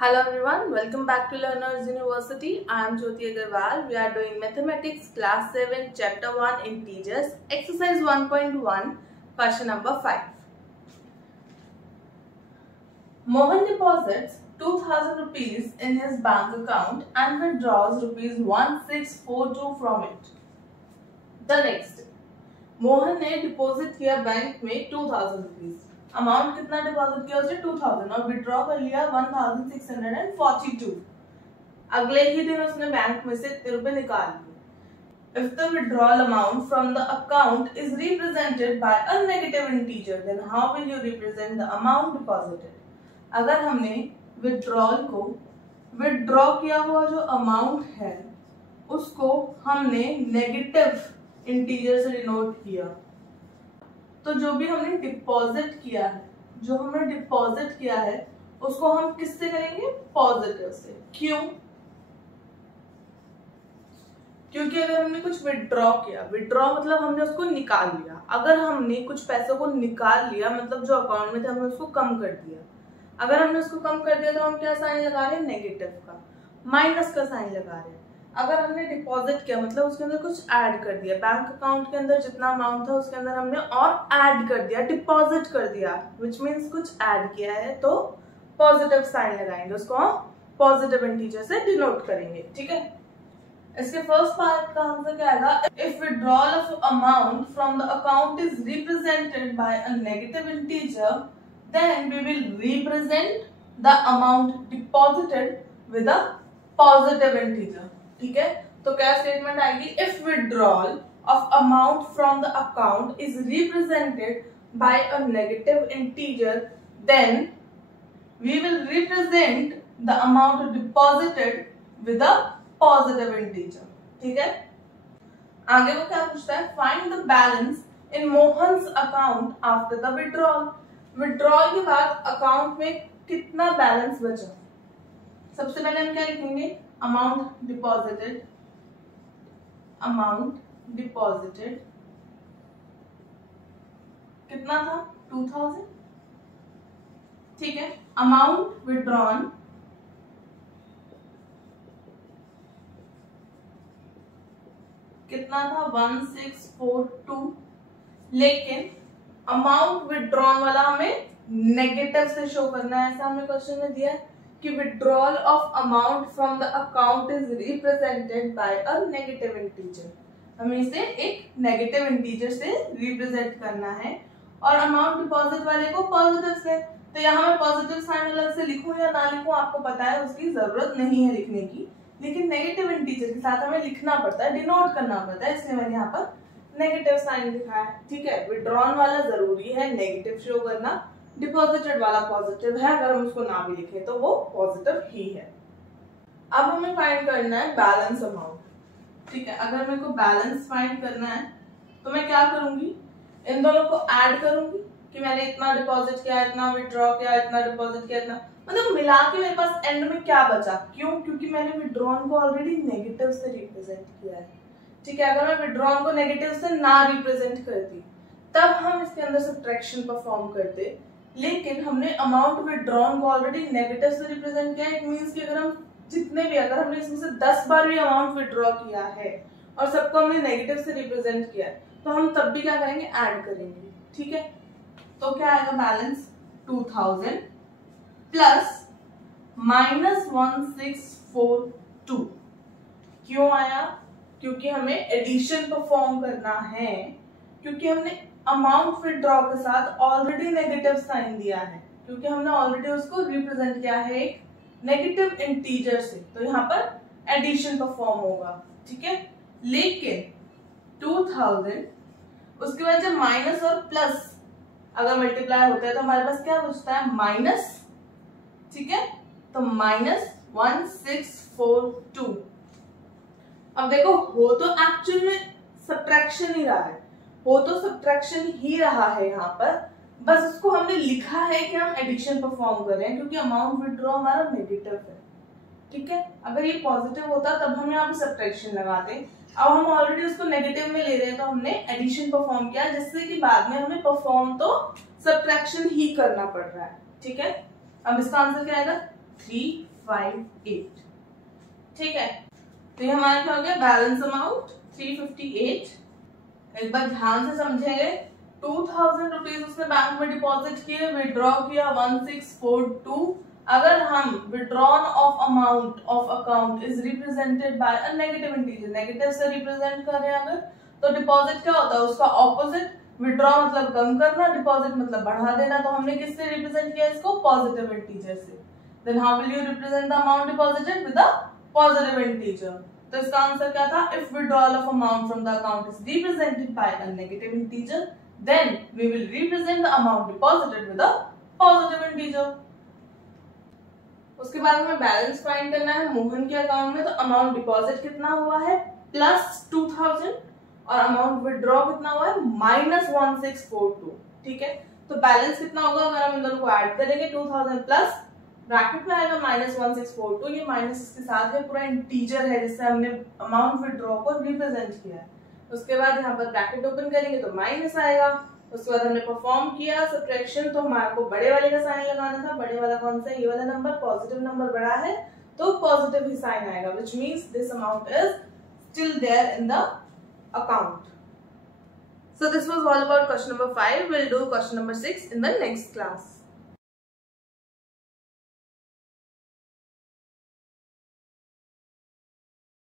Hello everyone, welcome back to Learners University. I am Jyoti Agarwal. We are doing Mathematics Class 7 Chapter 1 Integers, Exercise 1.1, question number 5. Mohan deposits 2000 rupees in his bank account and withdraws rupees 1642 from it. The next, Mohan ने deposit किया bank में 2000 rupees. Amount कितना deposit किया उसने 2000 और withdraw कर लिया 1642. अगले ही दिन उसने बैंक में से इतने रुपए निकाल लिए. If the withdrawal amount from the account is represented by a negative integer, then how will you represent the amount deposited? अगर हमने विड्रॉल को विड्रॉ किया हुआ जो अमाउंट है उसको हमने नेगेटिव इंटीजर से डिनोट किया, तो जो भी हमने डिपॉजिट किया है उसको हम किससे करेंगे? पॉजिटिव से. क्यों? क्योंकि अगर हमने कुछ विड्रॉ किया, विड्रॉ मतलब हमने उसको निकाल लिया. अगर हमने कुछ पैसों को निकाल लिया मतलब जो अकाउंट में थे हमने उसको कम कर दिया. अगर हमने उसको कम कर दिया तो हम क्या साइन लगा रहे हैं? नेगेटिव का, माइनस का साइन लगा रहे हैं. अगर हमने डिपॉजिट किया मतलब उसके अंदर कुछ ऐड कर दिया, बैंक अकाउंट के अंदर जितना अमाउंट था उसके अंदर हमने और ऐड कर दिया, डिपॉजिट कर दिया, व्हिच मींस कुछ ऐड किया है, तो पॉजिटिव साइन लगाएंगे, उसको हम पॉजिटिव इंटीजर से डिनोट करेंगे. ठीक है. इसके फर्स्ट पार्ट का आंसर क्या आएगा? If withdrawal of amount from the account is represented by a negative integer, then we will represent the amount deposited with a positive integer. ठीक है. तो क्या स्टेटमेंट आएगी? If withdrawal of amount from the account is represented by a negative integer, then we will represent the amount deposited with a positive integer. ठीक है. आगे वो क्या पूछता है? Find the balance in Mohan's account after the withdrawal. Withdrawal के बाद account में कितना बैलेंस बचा? सबसे पहले हम क्या लिखेंगे? अमाउंट डिपॉजिटेड कितना था? 2000. ठीक है. अमाउंट विड्रॉन कितना था? 1642. लेकिन अमाउंट विड्रॉन वाला हमें नेगेटिव से शो करना है. ऐसा हमने क्वेश्चन में दिया है कि withdrawal of amount from the account is represented by a negative integer. हमें इसे एक नेगेटिव इंटीजर से रिप्रेजेंट करना है और अमाउंट डिपॉजिट वाले को पॉजिटिव से. तो यहाँ मैं पॉजिटिव साइन अलग से लिखूं या ना लिखूं आपको पता है, उसकी जरूरत नहीं है लिखने की, लेकिन नेगेटिव इंटीजर के साथ हमें लिखना पड़ता है, डिनोट करना पड़ता है, इसलिए मैंने यहाँ पर नेगेटिव साइन लिखा है. ठीक है. विड्रॉन वाला जरूरी है नेगेटिव शो करना, डिपॉजिटेड वाला पॉजिटिव है, अगर हम उसको ना भी लिखें तो वो पॉजिटिव ही है. अब हमें फाइंड करना है बैलेंस अमाउंट. ठीक है. अगर मेरे को बैलेंस फाइंड करना है तो मैं क्या करूंगी? इन दोनों को ऐड करूंगी कि मैंने इतना डिपॉजिट किया, इतना विड्रॉ किया, इतना डिपॉजिट किया, इतना, मतलब मिला के मेरे पास एंड में क्या बचा. क्यों? क्योंकि मैंने विड्रॉन को ऑलरेडी नेगेटिव से रिप्रेजेंट किया है. ठीक है. अगर मैं विड्रॉन को नेगेटिव से ना रिप्रेजेंट करती तब हम इसके अंदर सब्ट्रैक्शन परफॉर्म करते, लेकिन हमने अमाउंट विड्रॉन को ऑलरेडी नेगेटिव से रिप्रेजेंट किया. इट मींस कि अगर हम अगर हमने इसमें से 10 बार भी अमाउंट विड्रॉ किया है और सबको हमने नेगेटिव से रिप्रेजेंट किया है तो हम तब भी क्या करेंगे? ऐड करेंगे. ठीक है. तो क्या आएगा? Balance 2000 plus -1642. क्यों आया? क्योंकि हमें एडिशन परफॉर्म करना है, क्योंकि हमने अमाउंट विड्रॉ के साथ ऑलरेडी नेगेटिव साइन दिया है, क्योंकि हमने ऑलरेडी उसको रिप्रेजेंट किया है एक नेगेटिव इंटीजर से, तो यहाँ पर एडिशन परफॉर्म होगा. ठीक है. लेकिन 2000 उसके बाद जब माइनस और प्लस अगर मल्टीप्लाई होता है तो हमारे पास क्या बचता है? माइनस. ठीक है. तो -1642. अब देखो, हो तो एक्चुअल में सब्ट्रैक्शन ही रहा है, यहाँ पर, बस उसको हमने लिखा है कि हम एडिशन परफॉर्म कर रहे हैं क्योंकि अमाउंट विड्रॉ हमारा नेगेटिव है. ठीक है. अगर ये पॉजिटिव होता तब हम यहाँ पे सब्ट्रैक्शन लगाते. अब हम ऑलरेडी उसको नेगेटिव में ले रहे हैं तो हमने एडिशन परफॉर्म किया, जिससे कि बाद में हमें परफॉर्म तो सब्ट्रैक्शन ही करना पड़ रहा है. ठीक है. अब इसका आंसर क्या आएगा? 358। ठीक है, तो ये हमारे क्या हो गया, बैलेंस अमाउंट 358। एक बार ध्यान से समझेंगे, 2000 रुपीज उसने बैंक में डिपॉजिट किए, विड्रॉ किया 1642। अगर हम withdrawn of amount of account is represented by a negative integer, negative से रिप्रेजेंट कर रहे हैं अगर, तो डिपॉजिट क्या होता है, उसका ऑपोजिट। विड्रॉ मतलब कम करना, डिपॉजिट मतलब बढ़ा देना। तो हमने किससे रिप्रेजेंट किया इसको, पॉजिटिव इंटीजर से। Then how will you represent the amount deposited with a positive integer. तो इसका आंसर क्या था, if withdrawal of amount from the account is represented by a negative integer, then we will represent the amount deposited with a positive integer। उसके बाद हमें balance find करना है मोहन के अकाउंट में। तो अमाउंट डिपॉजिट कितना हुआ है, प्लस 2000, और अमाउंट विड्रॉ कितना हुआ है, माइनस 1642। ठीक है, तो बैलेंस कितना होगा अगर हम इन दोनों को ऐड करेंगे, 2000 प्लस ब्रैकेट में आएगा माइनस 1642। ये माइनस इसके साथ है, पूरा इंटीजर है जिससे हमने अमाउंट विड्रॉ को रिप्रेजेंट किया है। उसके बाद यहाँ पर ब्रैकेट ओपन करेंगे तो माइनस आएगा। उसके बाद हमने परफॉर्म किया सब्ट्रैक्शन, तो हमारे को बड़े वाले का साइन लगाना था। बड़े वाला कौन सा है, ये वाला नंबर, पॉजिटिव नंबर बड़ा है तो पॉजिटिव ही साइन आएगा, which means this amount is still there in the account. So this was all about question number 5. We'll do question number 6 in the next class.